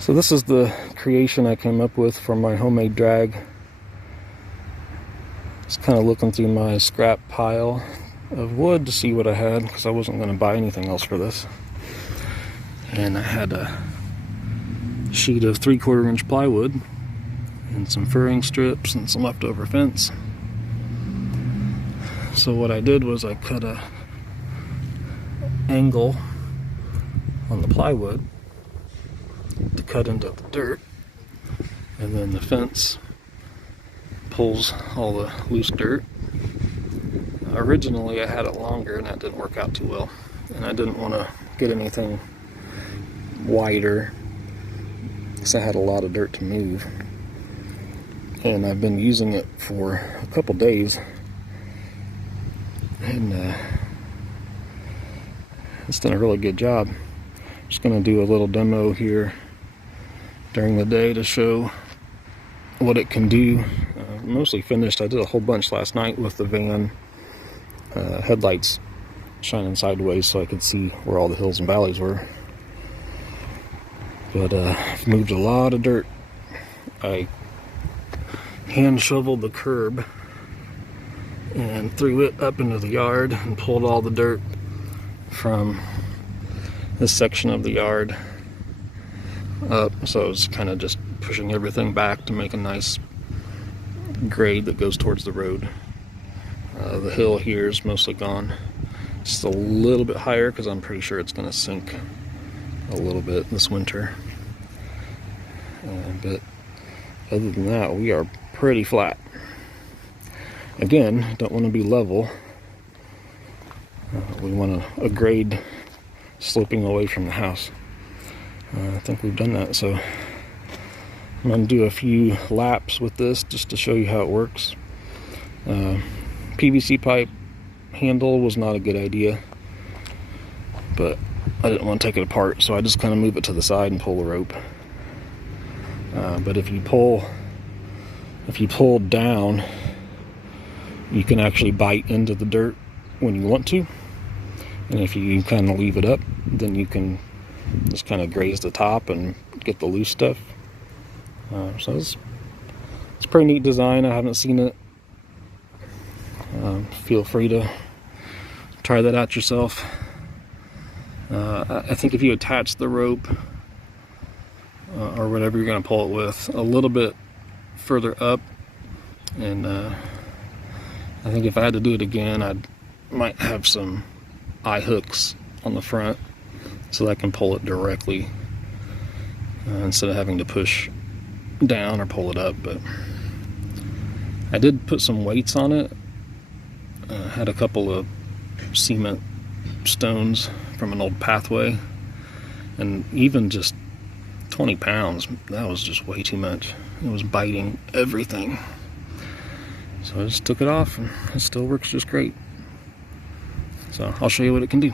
So this is the creation I came up with for my homemade drag. Just kind of looking through my scrap pile of wood to see what I had, because I wasn't going to buy anything else for this. And I had a sheet of 3/4 inch plywood and some furring strips and some leftover fence. So what I did was I cut a angle on the plywood to cut into the dirt, and then the fence pulls all the loose dirt. Originally I had it longer and that didn't work out too well, and I didn't want to get anything wider because I had a lot of dirt to move, and I've been using it for a couple days, and it's done a really good job. Just going to do a little demo here during the day to show what it can do. Mostly finished. I did a whole bunch last night with the van headlights shining sideways so I could see where all the hills and valleys were. But I've moved a lot of dirt. I hand shoveled the curb and threw it up into the yard and pulled all the dirt from this section of the yard up, so I was kind of just pushing everything back to make a nice grade that goes towards the road. The hill here is mostly gone, just a little bit higher because I'm pretty sure it's going to sink a little bit this winter, but other than that we are pretty flat. Again, don't want to be level. We want a grade sloping away from the house. I think we've done that, so I'm going to do a few laps with this just to show you how it works. PVC pipe handle was not a good idea, but I didn't want to take it apart, so I just kind of move it to the side and pull the rope. But if you pull down, you can actually bite into the dirt when you want to. And if you kind of leave it up, then you can just kind of graze the top and get the loose stuff. So it's a pretty neat design. I haven't seen it. Feel free to try that out yourself. I think if you attach the rope or whatever you're going to pull it with a little bit further up, and I think if I had to do it again, I might have some eye hooks on the front so that I can pull it directly instead of having to push down or pull it up. But I did put some weights on it. Had a couple of cement stones from an old pathway, and even just 20 pounds, that was just way too much. It was biting everything. So I just took it off, and it still works just great. So I'll show you what it can do.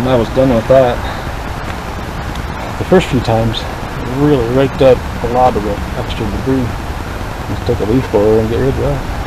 When I was done with that, the first few times, it really raked up a lot of the extra debris. Just take a leaf blower and get rid of that.